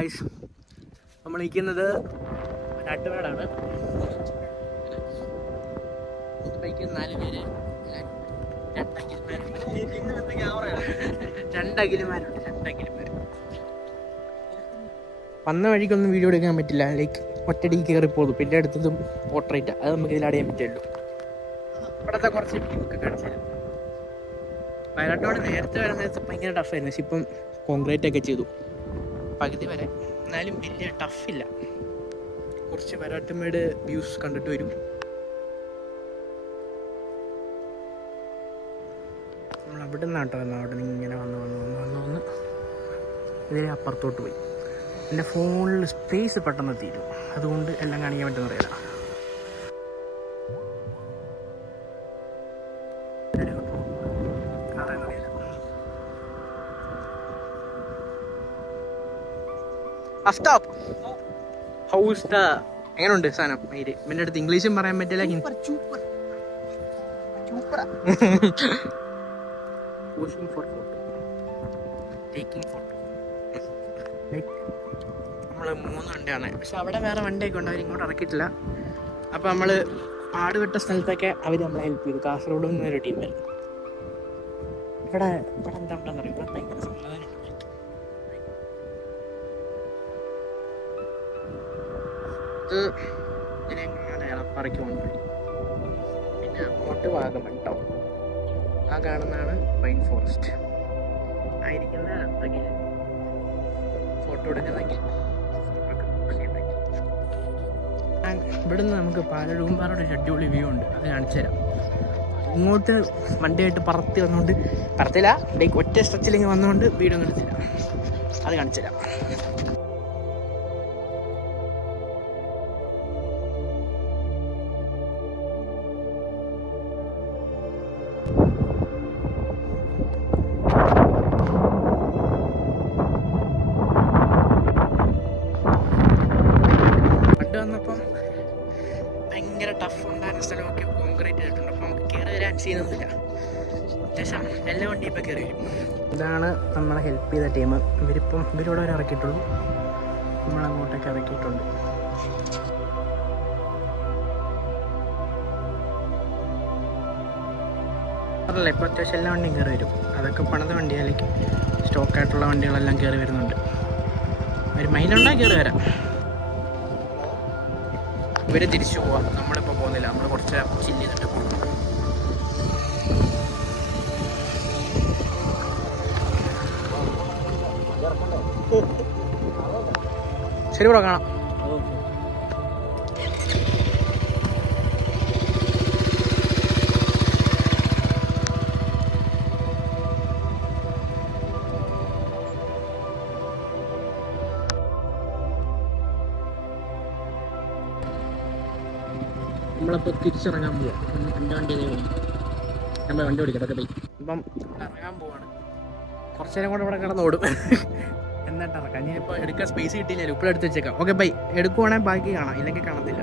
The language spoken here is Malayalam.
ഗായ്സ്, നമ്മൾ നിൽക്കുന്നത് നാട്ടുകാടാണ്. ബൈക്കിൽ 4 പേര്, 2 അഖിലുമാരുണ്ട്. വന്ന വഴിക്കൊന്നും വീഡിയോ എടുക്കാൻ പറ്റില്ല, ലൈക്ക് ഒറ്റടിക്ക് കയറി പോകും. പിന്നെ അടുത്തതും പോർട്രേറ്റ്, അത് നമുക്ക് ഇതിൽ അടയാൻ പറ്റുള്ളൂ. ഇവിടുത്തെ കുറച്ച് വ്യൂക്കെ കാണിച്ചു. വയനാട്ടോട് നേരത്തെ വരുന്നത് ഭയങ്കര ടഫായിരുന്നു, പക്ഷെ ഇപ്പം കോൺക്രീറ്റ് ഒക്കെ ചെയ്തു പകുതി വരെ. എന്നാലും വലിയ ടഫില്ല. കുറച്ച് വയനാട്ടുമേട് വ്യൂസ് കണ്ടിട്ട് വരും. നമ്മൾ അവിടെ നിന്നാട്ടോ വന്നു. അവിടെ നിന്ന് ഇങ്ങനെ വന്ന് ഇതിനെ അപ്പുറത്തോട്ട് പോയി. എൻ്റെ ഫോണിൽ സ്പേസ് പെട്ടെന്ന് തീരും, അതുകൊണ്ട് എല്ലാം കാണിക്കാൻ പറ്റുന്ന അറിയില്ല. എങ്ങനെയുണ്ട് സാധനം? ഇവൻ്റെ അടുത്ത് ഇംഗ്ലീഷും പറയാൻ പറ്റില്ല. നമ്മള് 3 വണ്ടിയാണ്, പക്ഷെ അവിടെ വേറെ വണ്ടിയൊക്കെ ഉണ്ട്, അവരിങ്ങോട്ട് ഇറക്കിയിട്ടില്ല. അപ്പം നമ്മൾ ആട് വിട്ട സ്ഥലത്തൊക്കെ അവർ നമ്മളെ ഹെൽപ്പ് ചെയ്തു. കാസർഗോഡ് നിന്നൊരു ടീം വരുന്നു. ഇവിടെ എന്താ ഉണ്ടെന്ന് അറിയാം, ഇവിടെ ഭയങ്കര സമാധാനം. ഇതിനെങ്ങനെ ഇളപ്പറയ്ക്ക് കൊണ്ടുപോയി. പിന്നെ അങ്ങോട്ട് വാഗമൺ ടൗൺ, ആ കാണുന്നതാണ് പൈൻ ഫോറസ്റ്റ്. ആയിരിക്കുന്ന ഫോട്ടോ എടുക്കുന്നെങ്കിൽ ഇവിടുന്ന് നമുക്ക് പാലടൂമ്പാറയുടെ അടിപൊളി വ്യൂ ഉണ്ട്, അത് കാണിച്ചു തരാം. ഇങ്ങോട്ട് വണ്ടിയായിട്ട് പറത്തി വന്നുകൊണ്ട്, പറത്തില്ല ലൈക്ക് ഒറ്റ സ്ട്രെച്ചിലിങ്ങനെ വന്നുകൊണ്ട് വീടൊന്നും എടുത്തില്ല, അത് കാണിച്ചു തരാം. വന്നപ്പം ഭയങ്കര ടഫ് ഉണ്ടായിരുന്ന സ്ഥലമൊക്കെ കോൺക്രീറ്റ് ചെയ്തിട്ടുണ്ട്. അപ്പം നമുക്ക് കയറി വരാൻ ചെയ്യുന്നില്ല. അത്യാവശ്യം എല്ലാ വണ്ടിയും ഇപ്പം കയറി വരും. ഇതാണ് നമ്മളെ ഹെൽപ്പ് ചെയ്ത ടീം. ഇവരോട് വരെ ഇറക്കിയിട്ടുള്ളൂ, നമ്മളങ്ങോട്ടേക്ക് ഇറക്കിയിട്ടുണ്ട്. അതല്ല, ഇപ്പോൾ അത്യാവശ്യം എല്ലാ വണ്ടിയും കയറി വരും. അതൊക്കെ പണിത വണ്ടിയിലേക്ക് സ്റ്റോക്കായിട്ടുള്ള വണ്ടികളെല്ലാം കയറി വരുന്നുണ്ട്. ഒരു മൈലുണ്ടായി കയറി വരാം. ഇവര് തിരിച്ചു പോവാം, നമ്മളിപ്പോൾ പോകുന്നില്ല. നമ്മൾ കുറച്ച് ചില്ല് ചെയ്തിട്ട് പോകും. ശരി, ഇവിടെ കാണാം. നമ്മളപ്പോൾ തിരിച്ചിറങ്ങാൻ പോവാം. എൻ്റെ വണ്ടി നമ്മൾ വണ്ടി ഓടിക്കാം, അതൊക്കെ പോയി. ഇപ്പം ഇറങ്ങാൻ പോവാണ്. കുറച്ച് നേരം കൂടെ ഇവിടെ കിടന്നോടും, എന്നിട്ട് ഇറക്കാം. ഞാനിപ്പോൾ എടുക്കാൻ സ്പേസ് കിട്ടിയില്ല, ഇപ്പോൾ എടുത്ത് വെച്ചേക്കാം. Okay bye. എടുക്കുവാണെങ്കിൽ ബാക്കി കാണാം, ഇല്ലെങ്കിൽ കാണത്തില്ല.